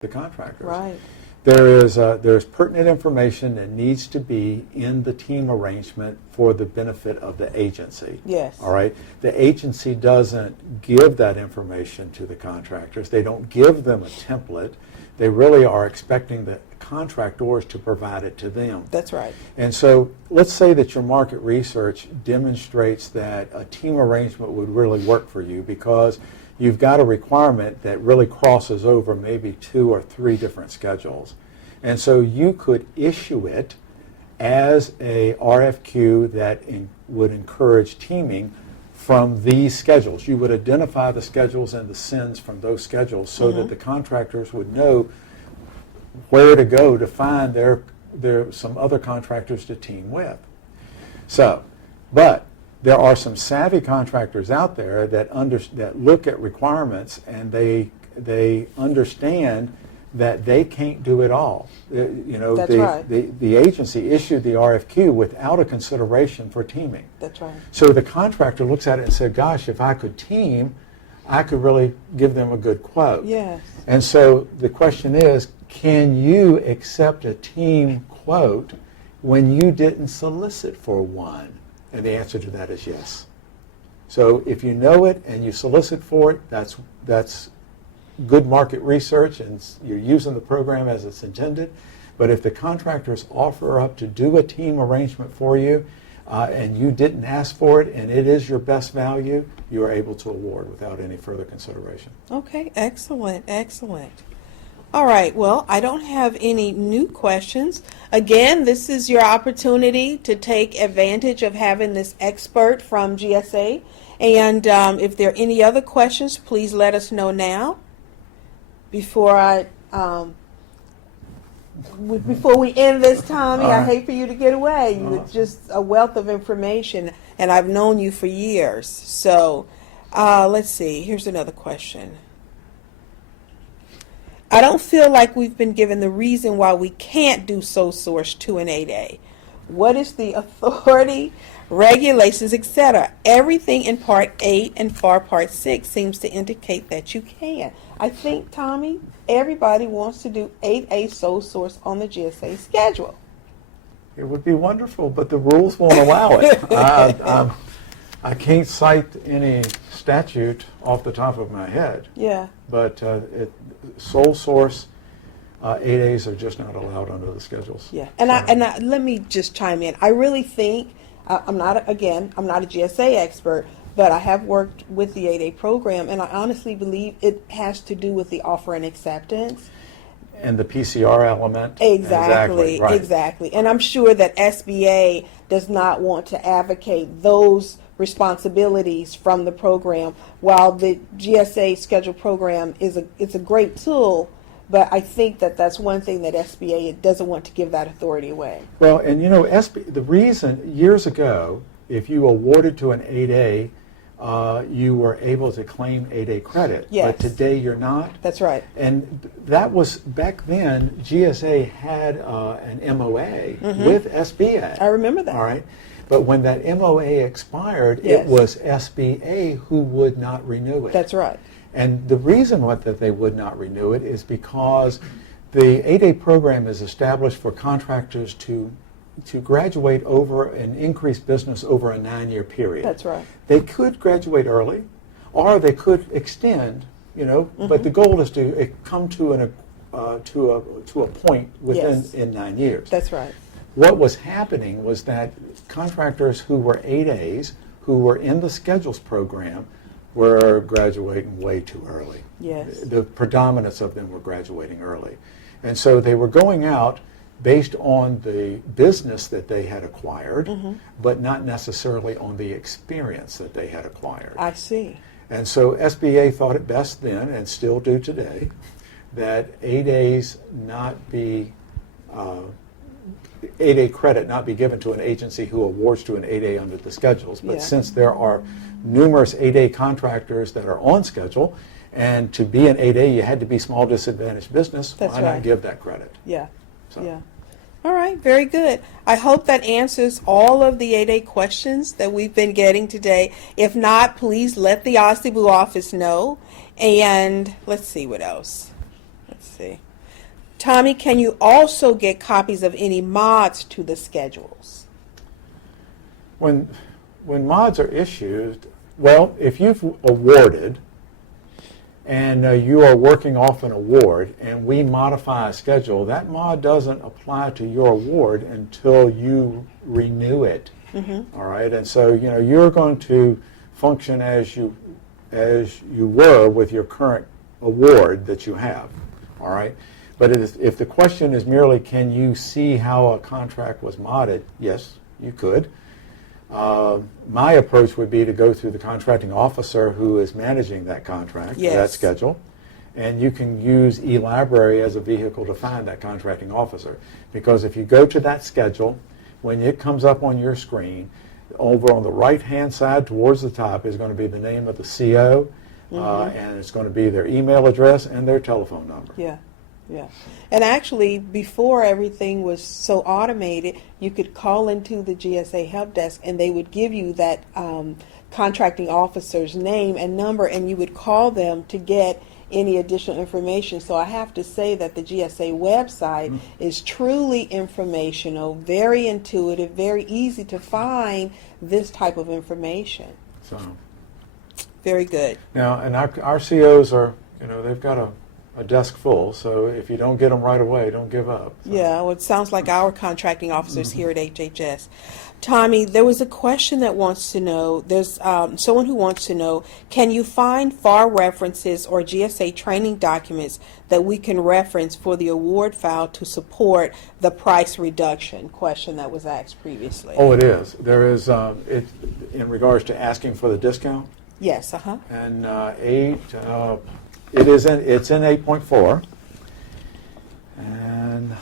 the contractors. Right. There's pertinent information that needs to be in the team arrangement for the benefit of the agency. Yes. All right. The agency doesn't give that information to the contractors. They don't give them a template. They really are expecting the contractors to provide it to them. That's right. And so let's say that your market research demonstrates that a team arrangement would really work for you because you've got a requirement that really crosses over maybe 2 or 3 different schedules. And so you could issue it as a RFQ that would encourage teaming from these schedules. You would identify the schedules and the sends from those schedules so that the contractors would know where to go to find some other contractors to team with. So, but there are some savvy contractors out there that look at requirements and they understand that they can't do it all. That's right. The agency issued the RFQ without a consideration for teaming. That's right. So the contractor looks at it and said, gosh, if I could team, I could really give them a good quote. Yes. And so the question is, can you accept a team quote when you didn't solicit for one? And the answer to that is yes. So if you know it and you solicit for it, that's good market research and you're using the program as it's intended. But if the contractors offer up to do a team arrangement for you and you didn't ask for it and it is your best value, you are able to award without any further consideration. Okay, excellent, excellent. All right, well, I don't have any new questions. Again, this is your opportunity to take advantage of having this expert from GSA. And if there are any other questions, please let us know now. Before we end this, Tommy, I hate for you to get away. You're just a wealth of information, and I've known you for years. So let's see. Here's another question. I don't feel like we've been given the reason why we can't do sole source 2 and 8A. What is the authority, regulations, etc.? Everything in Part 8 and Part 6 seems to indicate that you can. I think, Tommy, everybody wants to do 8A sole source on the GSA schedule. It would be wonderful, but the rules won't allow it. I can't cite any statute off the top of my head. Yeah. But sole source 8As are just not allowed under the schedules. Yeah. And let me just chime in. I really think I'm not a GSA expert, but I have worked with the 8A program, and I honestly believe it has to do with the offer and acceptance. And the PCR element. Exactly, right. Exactly. And I'm sure that SBA does not want to advocate those responsibilities from the program, while the GSA schedule program it's a great tool, but I think that's one thing that SBA doesn't want to give that authority away. Well, and the reason years ago, if you awarded to an 8A, you were able to claim 8A credit. Yes. But today you're not. That's right. And that was, back then, GSA had an MOA with SBA. I remember that. All right. But when that MOA expired, Yes. it was SBA who would not renew it. That's right. And the reason that they would not renew it is because the 8A program is established for contractors to graduate over and increase business over a 9-year period. That's right. They could graduate early, or they could extend, but the goal is to come to a point within Yes. in 9 years. That's right. What was happening was that contractors who were 8As, who were in the schedules program, were graduating way too early. Yes. The predominance of them were graduating early. And so they were going out based on the business that they had acquired, but not necessarily on the experience that they had acquired. I see. And so SBA thought it best then, and still do today, that 8As not be 8A credit not be given to an agency who awards to an 8A under the schedules. But Yeah. since there are numerous 8A contractors that are on schedule, and to be an 8A you had to be small disadvantaged business, That's why right. not give that credit? Yeah. So. Yeah. All right, very good. I hope that answers all of the 8A questions that we've been getting today. If not, please let the OSTEBU office know. And let's see what else. Let's see. Tommy, can you also get copies of any mods to the schedules? When mods are issued, well, if you've awarded and you are working off an award and we modify a schedule, that mod doesn't apply to your award until you renew it. All right, and so you're going to function as you were with your current award that you have. All right, but if the question is merely can you see how a contract was modded, yes, you could. My approach would be to go through the contracting officer who is managing that contract, that schedule, and you can use eLibrary as a vehicle to find that contracting officer. Because if you go to that schedule, when it comes up on your screen, over on the right-hand side towards the top is going to be the name of the CO, and it's going to be their email address and their telephone number. Yeah. Yeah. And actually, before everything was so automated, you could call into the GSA help desk and they would give you that contracting officer's name and number, and you would call them to get any additional information. So I have to say that the GSA website is truly informational, very intuitive, very easy to find this type of information. So, very good. now, and our COs are, they've got a desk full, so if you don't get them right away, don't give up. So. Yeah, well, it sounds like our contracting officers here at HHS. Tommy, there was a question that wants to know, there's someone who wants to know, can you find FAR references or GSA training documents that we can reference for the award file to support the price reduction question that was asked previously? Oh, it is. There is, in regards to asking for the discount. Yes, And it's in 8.4, and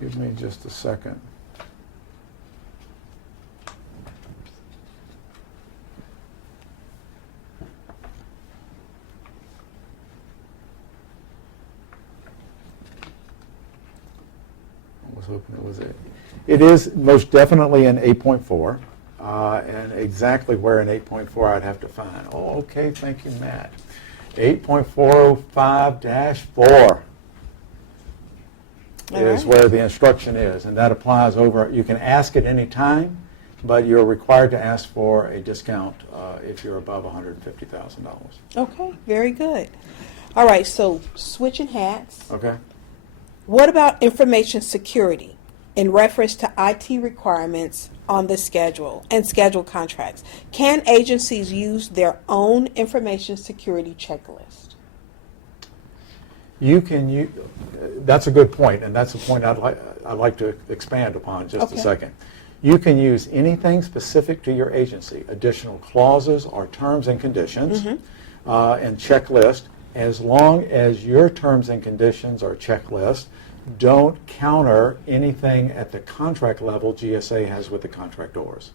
give me just a second. Hoping it was it. It is most definitely in 8.4, and exactly where in 8.4 I'd have to find. Oh, okay, thank you, Matt. 8.405-4 is where the instruction is, and that applies over. You can ask at any time, but you're required to ask for a discount if you're above $150,000. Okay, very good. All right, so switching hats. Okay. What about information security in reference to IT requirements on the schedule and schedule contracts? Can agencies use their own information security checklist? You can. That's a good point, and that's a point I'd like to expand upon just a second. You can use anything specific to your agency, additional clauses or terms and conditions, and checklist, as long as your terms and conditions or checklist don't counter anything at the contract level GSA has with the contractors.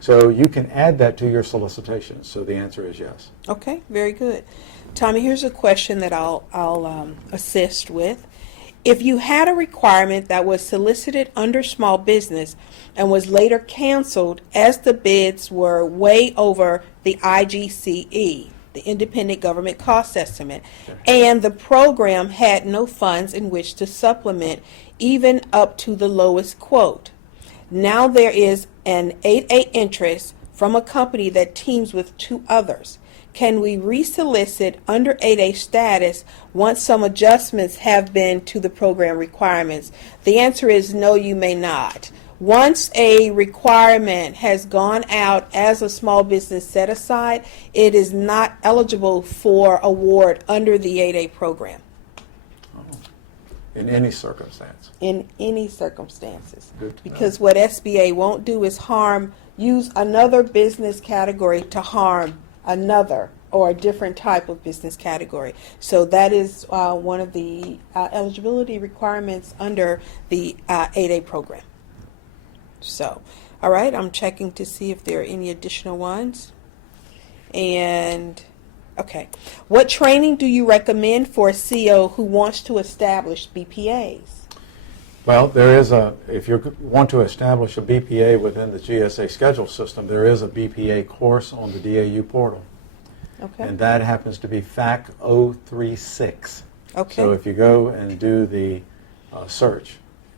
So you can add that to your solicitations. So the answer is yes. Okay, very good. Tommy, here's a question that I'll assist with. If you had a requirement that was solicited under small business and was later canceled as the bids were way over the IGCE, the Independent Government Cost Estimate, and the program had no funds in which to supplement even up to the lowest quote. Now there is an 8A interest from a company that teams with two others. Can we resolicit under 8A status once some adjustments have been to the program requirements? The answer is no, you may not. Once a requirement has gone out as a small business set aside, it is not eligible for award under the 8A program. In any circumstance. In any circumstances. Good to know. Because what SBA won't do is use another business category to harm another or a different type of business category. So that is one of the eligibility requirements under the 8A program. So, all right, I'm checking to see if there are any additional ones. And Okay. What training do you recommend for a CO who wants to establish BPAs? Well, there is if you want to establish a BPA within the GSA schedule system, there is a BPA course on the DAU portal. Okay. And that happens to be FAC 036. Okay. So if you go and do the search,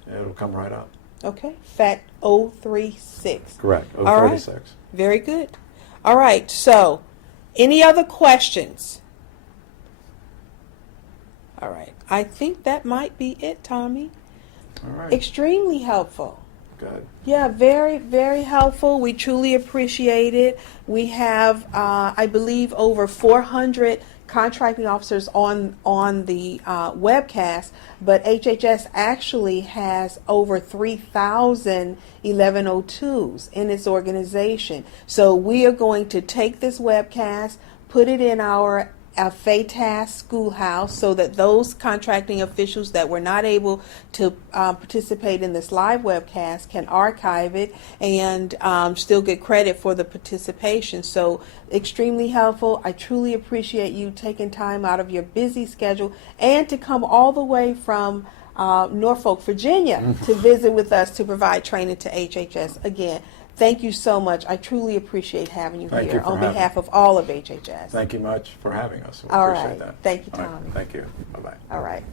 it'll come right up. Okay. FAT 036. Correct, All right. 036. Very good. All right. So, any other questions? All right. I think that might be it, Tommy. All right, Extremely helpful. good. Yeah, very, very helpful. We truly appreciate it. We have, I believe, over 400 contracting officers on the webcast, but HHS actually has over 3,000 1102s in its organization. So we are going to take this webcast, put it in our FATAS schoolhouse so that those contracting officials that were not able to participate in this live webcast can archive it and still get credit for the participation. So extremely helpful. I truly appreciate you taking time out of your busy schedule and to come all the way from Norfolk, Virginia to visit with us to provide training to HHS. Again, thank you so much. I truly appreciate having you Thank here you for on having behalf me. of all of HHS. Thank you much for having us. We All appreciate right. that. Thank you, All right, Tommy. thank you. Bye-bye. All right.